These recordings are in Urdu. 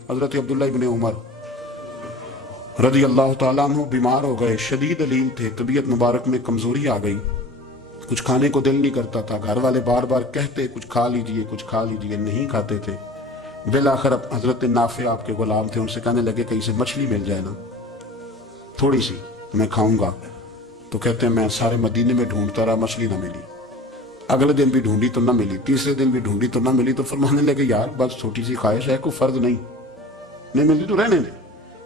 حضرت عبداللہ ابن عمر رضی اللہ تعالیٰ عنہ بیمار ہو گئے، شدید علیم تھے، طبیعت مبارک میں کمزوری آ گئی، کچھ کھانے کو دل نہیں کرتا تھا، گھر والے بار بار کہتے کچھ کھا لیجئے کچھ کھا لیجئے، نہیں کھاتے تھے۔ بالآخر حضرت نافع آپ کے غلام تھے، ان سے کہنے لگے کہیں سے مچھلی مل جائے نا تھوڑی سی میں کھاؤں گا، تو کہتے ہیں میں سارے مدینے میں ڈھونڈتا رہا، مچھلی نہ ملی، اگلے دن بھی ڈھونڈی تو نہ ملی، تیسرے دن بھی ڈھونڈی تو نہ ملی، تو فرمانے لگے یار بس چھوٹی سی خواہش ہے، کوئی فرض نہیں ملتی تو رہنے دے۔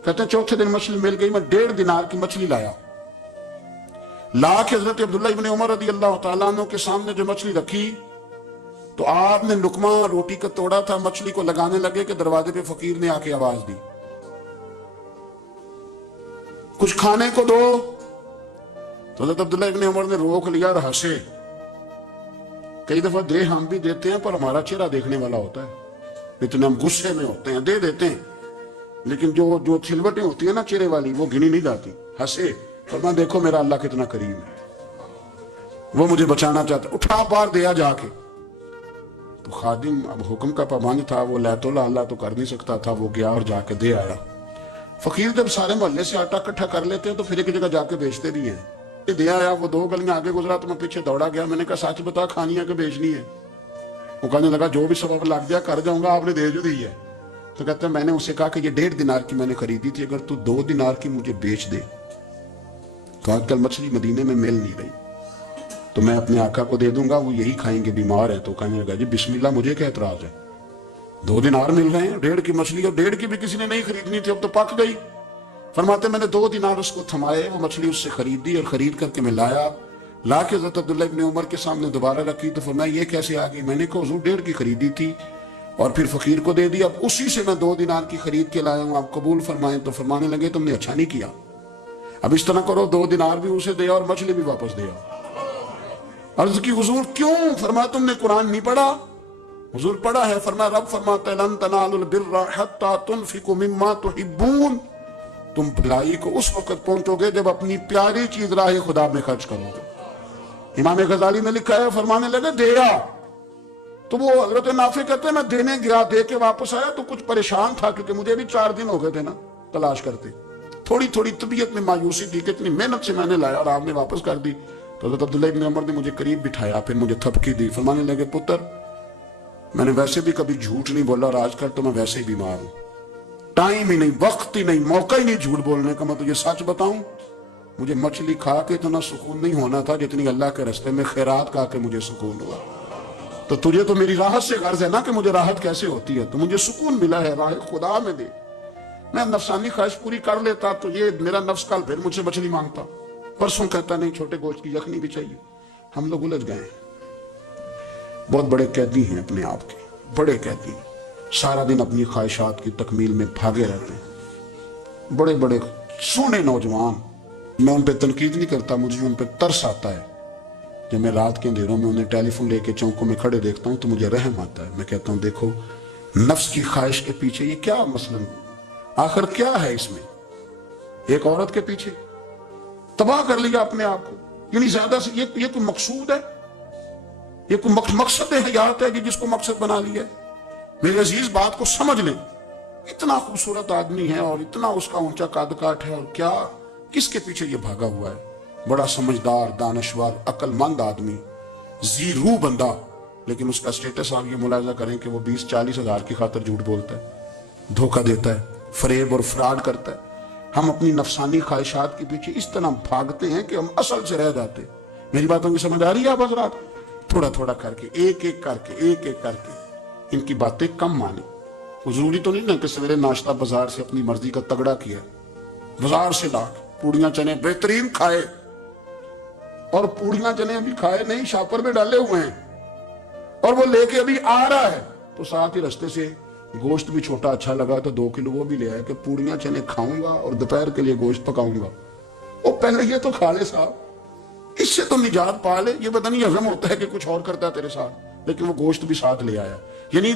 کہتے ہیں چوتھے دن مچھلی مل گئی، میں 1.5 دینار کی مچھلی لایا، لا کے حضرت عبداللہ ابن عمر رضی اللہ تعالیٰ عنہ کے سامنے جو مچھلی رکھی تو آپ نے لقمہ روٹی کا توڑا تھا، مچھلی کو لگانے لگے کہ دروازے پہ فقیر نے آ کے آواز دی کچھ کھانے کو دو، تو حضرت عبداللہ ابن عمر نے روک لیا اور ہنسے۔ کئی دفعہ دے ہم بھی دیتے ہیں پر ہمارا چہرہ دیکھنے والا ہوتا ہے، اتنے ہم غصے میں ہوتے ہیں دے دیتے ہیں، لیکن جو چھلوٹیں ہوتی ہیں نا چہرے والی وہ گنی نہیں جاتی۔ ہنسے، فرمایا دیکھو میرا اللہ کتنا کریم ہے، وہ مجھے بچانا چاہتا ہے، اٹھا بار دیا جا کے۔ تو خادم اب حکم کا پابند تھا، وہ لیت اللہ تو کر نہیں سکتا تھا، وہ گیا اور جا کے دے آیا۔ فقیر جب سارے محلے سے آٹا اکٹھا کر لیتے ہیں تو پھر ایک جگہ جا کے بیچتے بھی ہیں۔ دے آیا، وہ 2 گلیاں آگے گزرا تو میں پیچھے دوڑا گیا، میں نے کہا سچ بتا کھانی ہے کہ بیچنی ہے؟ وہ کہنے لگا جو بھی سبب لگ گیا کر جاؤں گا، آپ نے دے جو دی ہے۔ تو کہتے ہیں میں نے اسے کہا کہ یہ 1.5 دینار کی میں نے خریدی تھی، اگر تو 2 دینار کی مجھے بیچ دے، تو آج کل مچھلی مدینے میں مل نہیں رہی، تو میں اپنے آقا کو دے دوں گا، وہ یہی کھائیں گے، بیمار ہے۔ تو کہنے لگا جی بسم اللہ، مجھے کیا اعتراض ہے، 2 دینار مل رہے ہیں، 1.5 کی مچھلی، اور 1.5 کی بھی کسی نے نہیں خریدنی تھی، اب تو پک گئی۔ فرماتے میں نے 2 دینار اس کو تھمائے، وہ مچھلی اس سے خرید دی، اور خرید کر کے میں لایا، لا کے حضرت عبداللہ ابن عمر کے سامنے دوبارہ رکھی، تو فرمایا یہ کیسے آ گئی؟ میں نے کہا حضور 1.5 کی خریدی تھی اور پھر فقیر کو دے دی، اب اسی سے میں 2 دینار کی خرید کے لایا ہوں، آپ قبول فرمائیں۔ تو فرمانے لگے تم نے اچھا نہیں کیا، اب اس طرح کرو 2 دینار بھی اسے دیا اور مچھلی بھی واپس دیا۔ عرض کی حضور کیوں؟ فرمایا تم نے قرآن نہیں پڑھا؟ حضور پڑھا ہے، فرمایا رب فرماتا ہے لن تنالوا البر حتى تنفقوا مما تحبون، تم بھلائی کو اس وقت پہنچو گے جب اپنی پیاری چیز راہ خدا میں خرچ کرو گے۔ امام غزالی نے لکھا ہے، فرمانے لگے دیا، تو وہ حضرت نافع کہتے ہیں میں دینے گیا، دے کے واپس آیا تو کچھ پریشان تھا، کیونکہ مجھے بھی 4 دن ہو گئے تھے نا تلاش کرتے، تھوڑی تھوڑی طبیعت میں مایوسی تھی کہ اتنی محنت سے میں نے لایا اور آپ نے واپس کر دی۔ تو حضرت عبداللہ ابن عمر نے مجھے قریب بٹھایا، پھر مجھے تھپکی دی، فرمانے لگے پتر میں نے ویسے بھی کبھی جھوٹ نہیں بولا، اور آج کل تو میں ویسے ہی بیمار ہوں، ٹائم ہی نہیں، وقت ہی نہیں، موقع ہی نہیں جھوٹ بولنے کا، میں تجھے سچ بتاؤں مجھے مچھلی کھا کے اتنا سکون نہیں ہونا تھا جتنی اللہ کے راستے میں خیرات کھا کے مجھے سکون ہوا۔ تو تجھے تو میری راحت سے غرض ہے نا کہ مجھے راحت کیسے ہوتی ہے، تو مجھے سکون ملا ہے، راہ خدا میں دے، میں نفسانی خواہش پوری کر لیتا تو یہ میرا نفس کل پھر مجھ سے مچھلی مانگتا، پرسوں کہتا نہیں چھوٹے گوشت کی یخنی بھی چاہیے۔ ہم لوگ الجھ گئے ہیں، بہت بڑے قیدی ہیں اپنے آپ کے، بڑے قیدی ہیں، سارا دن اپنی خواہشات کی تکمیل میں بھاگے رہتے ہیں، بڑے بڑے سونے نوجوان۔ میں ان پہ تنقید نہیں کرتا، مجھے ان پہ ترس آتا ہے، جب میں رات کے اندھیروں میں انہیں ٹیلی فون لے کے چوکوں میں کھڑے دیکھتا ہوں تو مجھے رحم آتا ہے۔ میں کہتا ہوں دیکھو نفس کی خواہش کے پیچھے یہ کیا مثلاً آخر کیا ہے اس میں، ایک عورت کے پیچھے تباہ کر لیا اپنے آپ کو، یعنی زیادہ سے یہ کوئی مقصود ہے، یہ کوئی مقصد حیات ہے کہ جس کو مقصد بنا لیا ہے؟ میرے عزیز بات کو سمجھ لیں، اتنا خوبصورت آدمی ہے اور اتنا اس کا اونچا قد کاٹ ہے، اور کیا کس کے پیچھے یہ بھاگا ہوا ہے؟ بڑا سمجھدار، دانشور، عقل مند آدمی، ذی روح بندہ، لیکن اس کا سٹیٹس آپ یہ ملاحظہ کریں کہ وہ 20-40 ہزار کی خاطر جھوٹ بولتا ہے، دھوکہ دیتا ہے، فریب اور فراڈ کرتا ہے۔ ہم اپنی نفسانی خواہشات کے پیچھے اس طرح بھاگتے ہیں کہ ہم اصل سے رہ جاتے ہیں۔ میری باتوں کی سمجھ آ رہی ہے آپ حضرات؟ تھوڑا تھوڑا کر کے، ایک ایک کر کے ان کی باتیں کم مانیں۔ وہ ضروری تو نہیں نا کہ سویرے ناشتہ بازار سے اپنی مرضی کا تگڑا کیا، بازار سے لا پوڑیاں چنے بہترین کھائے، اور پوڑیاں چنے بھی کھائے نہیں، شاپر میں ڈالے ہوئے ہیں، اور وہ لے کے ابھی آ رہا ہے تو ساتھ ہی رستے سے گوشت بھی چھوٹا اچھا لگا تو 2 کلو وہ بھی لے آیا کہ پوڑیاں چنے کھاؤں گا اور دوپہر کے لیے گوشت پکاؤں گا۔ وہ پہلے یہ تو کھا لے صاحب، اس سے تو نجات پا لے۔ یہ پتہ نہیں ہضم ہوتا ہے کہ کچھ اور کرتا ہے تیرے ساتھ، لیکن وہ گوشت بھی ساتھ لے آیا، یعنی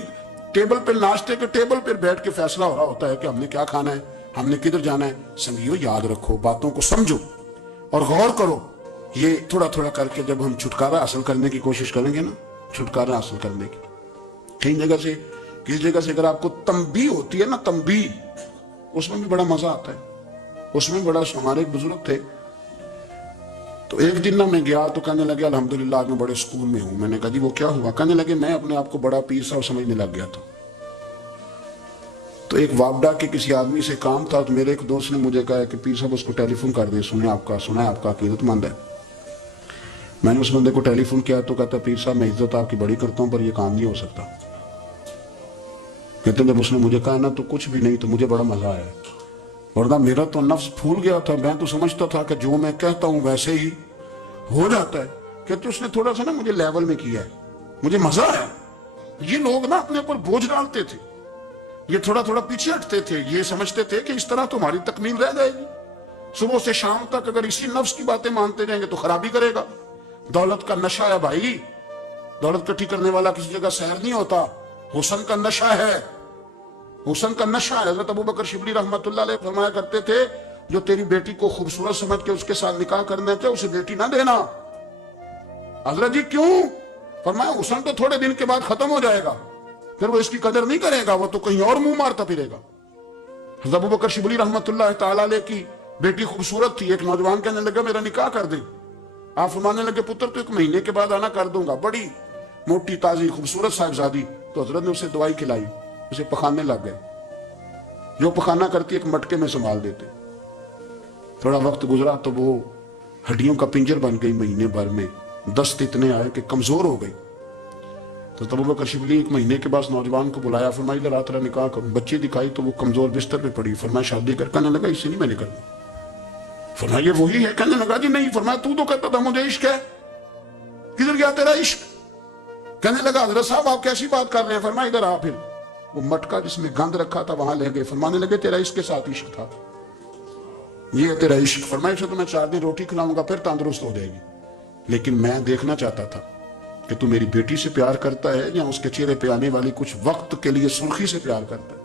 ٹیبل پہ ناشتے کے ٹیبل پہ بیٹھ کے فیصلہ ہو رہا ہوتا ہے کہ ہم نے کیا کھانا ہے، ہم نے کدھر جانا ہے۔ سنگیو یاد رکھو، باتوں کو سمجھو اور غور کرو، یہ تھوڑا تھوڑا کر کے جب ہم چھٹکارا حاصل کرنے کی کوشش کریں گے نا، چھٹکارا حاصل کرنے کی، کئی جگہ سے کسی جگہ سے اگر آپ کو تنبیہ ہوتی ہے نا، تنبیہ، اس میں بھی بڑا مزہ آتا ہے، اس میں بڑا. ہمارے ایک بزرگ تھے، تو ایک دن نہ میں گیا تو کہنے لگے الحمدللہ آج میں بڑے سکون میں ہوں. میں نے کہا جی وہ کیا ہوا؟ کہنے لگے میں اپنے آپ کو بڑا پیر صاحب سمجھنے لگ گیا تھا. تو ایک وابڈا کے کسی آدمی سے کام تھا، تو میرے ایک دوست نے مجھے کہا کہ پیر صاحب اس کو ٹیلی فون کر دیں، سنا ہے آپ کا عقیدت مند ہے. میں نے اس بندے کو ٹیلی فون کیا تو کہتا پیر صاحب میں عزت آپ کی بڑی کرتا ہوں پر یہ کام نہیں ہو سکتا. کہتے جب اس نے مجھے کہا نا تو کچھ بھی نہیں، تو مجھے بڑا مزہ آیا، ورنہ میرا تو نفس پھول گیا تھا. میں تو سمجھتا تھا کہ جو میں کہتا ہوں ویسے ہی ہو جاتا ہے. کہتے اس نے تھوڑا سا نا مجھے لیول میں کیا ہے، مجھے مزہ آیا. یہ لوگ نا اپنے اوپر بوجھ ڈالتے تھے، یہ تھوڑا تھوڑا پیچھے ہٹتے تھے، یہ سمجھتے تھے کہ اس طرح تو ہماری تکمیل رہ جائے گی. صبح سے شام تک اگر اسی نفس کی باتیں مانتے رہیں گے تو خرابی کرے گا. دولت کا نشہ ہے بھائی، دولت کٹھی کرنے والا کسی جگہ سیر نہیں ہوتا. حسن کا نشہ ہے، حسن کا نشہ ہے. حضرت ابو بکر شبلی رحمت اللہ علیہ فرمایا کرتے تھے جو تیری بیٹی کو خوبصورت سمجھ کے اس کے ساتھ نکاح کرنا چاہے اسے بیٹی نہ دینا. حضرت جی کیوں؟ فرمایا حسن تو تھوڑے دن کے بعد ختم ہو جائے گا، پھر وہ اس کی قدر نہیں کرے گا، وہ تو کہیں اور منہ مارتا پھرے گا. حضرت ابو بکر شبلی رحمت اللہ تعالیٰ علیہ کی بیٹی خوبصورت تھی. ایک نوجوان کہنے لگا میرا نکاح کر دیں. آپ فرمانے لگے پتر تو 1 مہینے کے بعد آنا کر دوں گا. بڑی موٹی تازی خوبصورت صاحبزادی. تو حضرت نے اسے دوائی کھلائی، اسے پخانے لگ گئے. جو پخانہ کرتی ایک مٹکے میں سنبھال دیتے. تھوڑا وقت گزرا تو وہ ہڈیوں کا پنجر بن گئی. مہینے بھر میں دست اتنے آئے کہ کمزور ہو گئی. تو ابو بکر شبلی 1 مہینے کے بعد نوجوان کو بلایا، فرمایا ادھر آ تیرا نکاح کروں. بچی دکھائی تو وہ کمزور بستر پہ پڑی. فرمایا شادی کر. کہنے لگا اسے نہیں میں نے کرنا. فرمایا یہ وہی ہے؟ کہنے لگا جی نہیں. فرمایا تو کہتا تھا مجھے عشق ہے، کدھر گیا تیرا عشق؟ کہنے لگا حضرت صاحب آپ کیسی بات کر رہے ہیں؟ فرمایا ادھر آ. پھر وہ مٹکا جس میں گند رکھا تھا وہاں لے گئے. فرمانے لگے تیرا اس کے ساتھ عشق تھا، یہ ہے تیرا عشق. فرمایا اسے تو میں 4 دن روٹی کھلاؤں گا پھر تندرست ہو جائے گی، لیکن میں دیکھنا چاہتا تھا کہ تو میری بیٹی سے پیار کرتا ہے یا اس کے چہرے پہ آنے والی کچھ وقت کے لیے سرخی سے پیار کرتا ہے،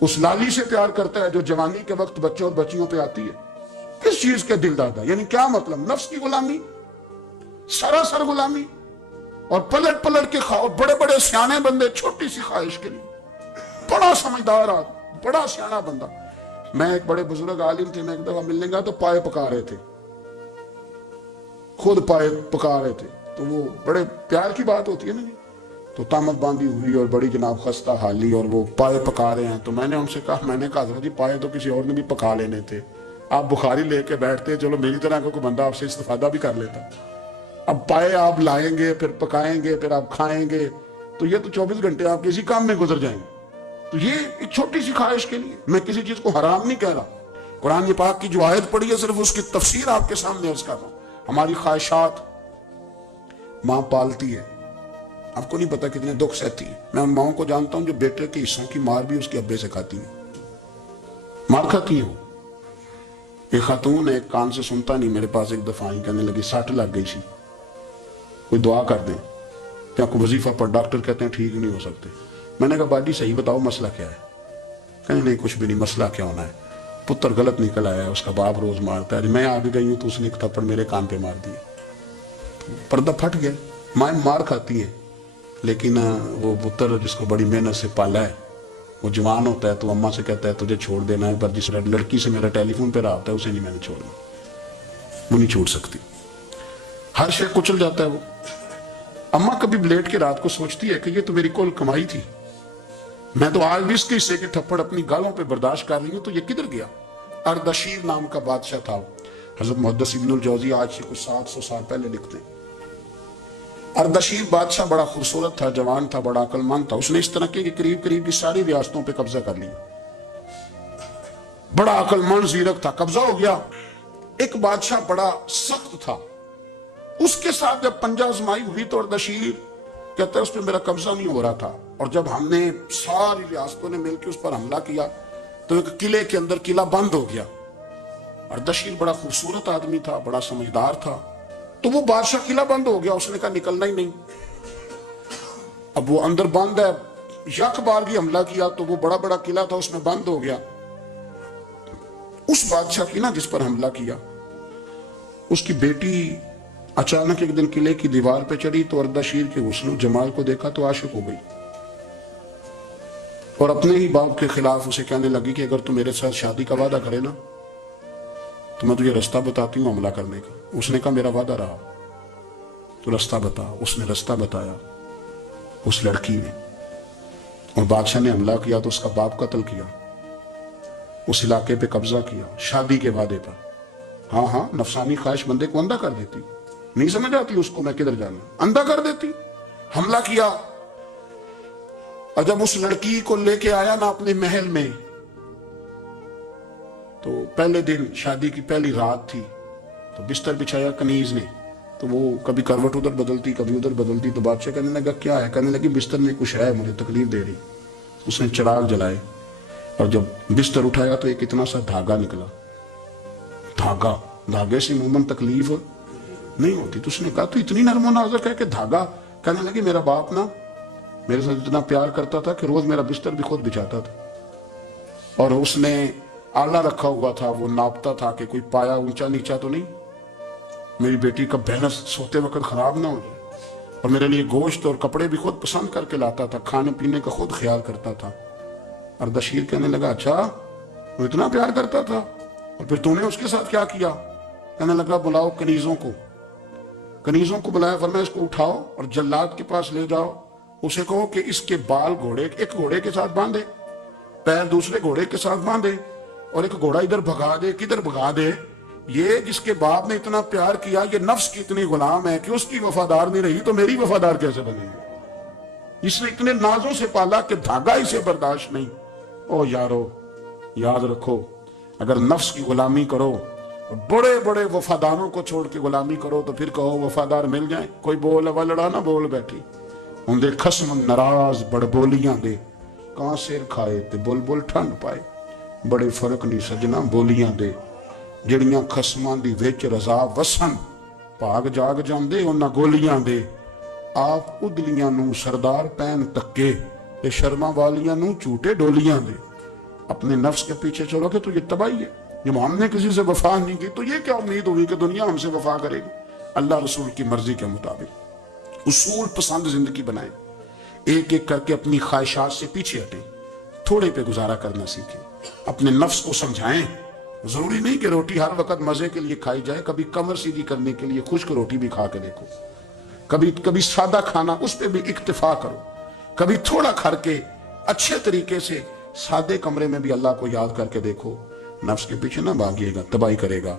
اس لالی سے پیار کرتا ہے جو جوانی کے وقت بچوں اور بچیوں پہ آتی ہے. کس چیز کے دل دادا؟ یعنی کیا مطلب؟ نفس کی غلامی، سراسر غلامی. اور پلٹ پلٹ کے بڑے بڑے سیانے بندے چھوٹی سی خواہش کے لیے. بڑا سمجھدار آدمی، بڑا سیانا بندہ. میں ایک بڑے بزرگ عالم تھے، میں ایک دفعہ ملنے گیا تو پائے پکا رہے تھے، خود پائے پکا رہے تھے. تو وہ بڑے پیار کی بات ہوتی ہے نا، تو تامت باندھی ہوئی اور بڑی جناب خستہ حالی اور وہ پائے پکا رہے ہیں. تو میں نے ان سے کہا حضرت جی پائے تو کسی اور نے بھی پکا لینے تھے، آپ بخاری لے کے بیٹھتے، چلو میری طرح کوئی بندہ آپ سے استفادہ بھی کر لیتا. اب پائے آپ لائیں گے، پھر پکائیں گے، پھر آپ کھائیں گے، تو یہ تو 24 گھنٹے آپ کسی کام میں گزر جائیں گے. تو یہ ایک چھوٹی سی خواہش کے لیے. میں کسی چیز کو حرام نہیں کہہ رہا. قرآن پاک کی جو آیت پڑھی ہے صرف اس کی تفسیر آپ کے سامنے عرض کر رہا ہوں. ہماری خواہشات ماں پالتی ہے، آپ کو نہیں پتا کتنے دکھ سہتی ہے. میں ان ماؤں کو جانتا ہوں جو بیٹے کے حصوں کی مار بھی اس کے ابے سے کھاتی ہیں، مار کھاتی ہیں. ایک خاتون ایک کان سے سنتا نہیں، میرے پاس ایک دفعہ آئی، کہنے لگی ساٹ لگ گئی سی، کوئی دعا کر دیں. کیا کو وظیفہ پر ڈاکٹر کہتے ہیں ٹھیک نہیں ہو سکتے. میں نے کہا باجی صحیح بتاؤ مسئلہ کیا ہے؟ کہنے نہیں کچھ بھی نہیں، مسئلہ کیا ہونا ہے، پتر غلط نکل آیا ہے، اس کا باپ روز مارتا ہے. میں آگے گئی ہوں تو اس نے ایک تھپڑ میرے کان پہ مار دی، پردہ پھٹ گیا. مائیں مار کھاتی ہیں، لیکن وہ پتر جس کو بڑی محنت سے پالا ہے وہ جوان ہوتا ہے تو اماں سے کہتا ہے تجھے چھوڑ دینا ہے، پر جس لڑکی سے میرا ٹیلی فون پہ رہا ہوتا ہے اسے نہیں میں نے چھوڑنا، وہ نہیں چھوڑ سکتی. ہر شے کچل جاتا ہے وہ. اماں کبھی بلیٹ کے رات کو سوچتی ہے کہ یہ تو میری کل کمائی تھی، میں تو آج بھی اس کے حصے کے تھپڑ اپنی گالوں پہ برداشت کر رہی ہوں، تو یہ کدھر گیا؟ اردشیر نام کا بادشاہ تھا. حضرت محدث ابن الجوزی آج سے کچھ 700 سال پہلے لکھتے ہیں. اردشیر بادشاہ بڑا خوبصورت تھا، جوان تھا، بڑا عقل مند تھا. اس نے اس طرح کے قریب قریب کی ساری ریاستوں پہ قبضہ کر لیا. بڑا عقل مند زیرک تھا، قبضہ ہو گیا. ایک بادشاہ بڑا سخت تھا، اس کے ساتھ جب پنجہ آزمائی ہوئی تو اردشیر کہتا ہے اس پہ میرا قبضہ نہیں ہو رہا تھا، اور جب ہم نے ساری ریاستوں نے مل کے اس پر حملہ کیا تو ایک قلعے کے اندر قلعہ بند ہو گیا. اردشیر بڑا خوبصورت آدمی تھا، بڑا سمجھدار تھا. تو وہ بادشاہ قلعہ بند ہو گیا، اس نے کہا نکلنا ہی نہیں. اب وہ اندر بند ہے، یک بار کی حملہ کیا تو وہ بڑا بڑا قلعہ تھا اس میں بند ہو گیا. اس بادشاہ کی نا جس پر حملہ کیا، اس کی بیٹی اچانک ایک دن قلعے کی دیوار پہ چڑھی تو اردشیر کے حسن و جمال کو دیکھا تو عاشق ہو گئی. اور اپنے ہی باپ کے خلاف اسے کہنے لگی کہ اگر تو میرے ساتھ شادی کا وعدہ کرے نا تو میں تجھے رستہ بتاتی ہوں حملہ کرنے کا۔ اس نے کہا میرا وعدہ رہا، تو رستہ بتا۔ اس نے رستہ بتایا اس لڑکی نے، اور بادشاہ نے حملہ کیا تو اس کا باپ قتل کیا، اس علاقے پہ قبضہ کیا شادی کے وعدے پر۔ ہاں ہاں، نفسانی خواہش بندے کو اندھا کر دیتی، نہیں سمجھ آتی اس کو میں کدھر جانا، اندھا کر دیتی۔ حملہ کیا، اور جب اس لڑکی کو لے کے آیا نا اپنے محل میں، تو پہلے دن شادی کی پہلی رات تھی، تو بستر بچھایا کنیز نے، تو وہ کبھی کروٹ ادھر بدلتی کبھی ادھر بدلتی، تو بادشاہ کہنے لگا کیا ہے؟ کہنے لگی بستر میں کچھ ہے، مجھے تکلیف دے رہی۔ اس نے چراغ جلائے اور جب بستر اٹھایا تو ایک اتنا سا دھاگا نکلا۔ دھاگے سے عموماً تکلیف نہیں ہوتی، تو اس نے کہا تو اتنی نرم و نازک ہے کہ دھاگا؟ کہنے لگی میرا باپ نا میرے ساتھ اتنا پیار کرتا تھا کہ روز میرا بستر بھی خود بچھاتا تھا، اور اس نے آلہ رکھا ہوا تھا، وہ ناپتا تھا کہ کوئی پایا اونچا نیچا تو نہیں، میری بیٹی کا بہنس سوتے وقت خراب نہ ہو جائے، اور میرے لیے گوشت اور کپڑے بھی خود پسند کر کے لاتا تھا، کھانے پینے کا خود خیال کرتا تھا۔ اردشیر کہنے لگا اچھا وہ اتنا پیار کرتا تھا، اور پھر تو نے اس کے ساتھ کیا کیا؟ کہنے لگا بلاؤ کنیزوں کو بلایا، فرمایا اس کو اٹھاؤ اور جلاد کے پاس لے جاؤ، اسے کہو کہ اس کے بال ایک گھوڑے کے ساتھ باندھے، پیر دوسرے گھوڑے کے ساتھ باندھے، اور ایک گھوڑا ادھر بھگا دے، کدھر بھگا دے۔ یہ جس کے باپ نے اتنا پیار کیا، یہ نفس کی اتنی غلام ہے کہ اس کی وفادار نہیں رہی تو میری وفادار کیسے بنے گی؟ اس نے اتنے نازوں سے پالا کہ دھاگا اسے برداشت نہیں۔ او یارو، یاد رکھو، اگر نفس کی غلامی کرو، بڑے بڑے وفاداروں کو چھوڑ کے غلامی کرو، تو پھر کہو وفادار مل جائیں، کوئی بول ہوا لڑا نہ بول بیٹھی، ہوں دے خسم ناراض بڑ بولیاں دے، کہاں سیر کھائے تے بول بول ٹھنڈ پائے، بڑے فرق نہیں سجنا بولیاں دے، جڑیاں خسماں دی وچ رضا وسن، پاگ جاگ جاندے انہاں گولیاں دے، آپ ادلیاں نو سردار پین تکے، تے شرما والیاں نو چوٹے ڈولیاں دے۔ اپنے نفس کے پیچھے چلو گے تو یہ تباہی ہے۔ جب ہم نے کسی سے وفا نہیں کی تو یہ کیا امید ہوئی کہ دنیا ہم سے وفا کرے گی؟ اللہ رسول کی مرضی کے مطابق اصول پسند زندگی بنائیں، ایک ایک کر کے اپنی خواہشات سے پیچھے ہٹیں، تھوڑے پہ گزارا کرنا سیکھیں، اپنے نفس کو سمجھائیں۔ ضروری نہیں کہ روٹی ہر وقت مزے کے لیے کھائی جائے، کبھی کمر سیدھی کرنے کے لیے خشک روٹی بھی کھا کے دیکھو، کبھی سادہ کھانا اس پہ بھی اکتفا کرو، کبھی تھوڑا کھا کے اچھے طریقے سے سادے کمرے میں بھی اللہ کو یاد کر کے دیکھو۔ نفس کے پیچھے نہ بھاگیے گا، تباہی کرے گا۔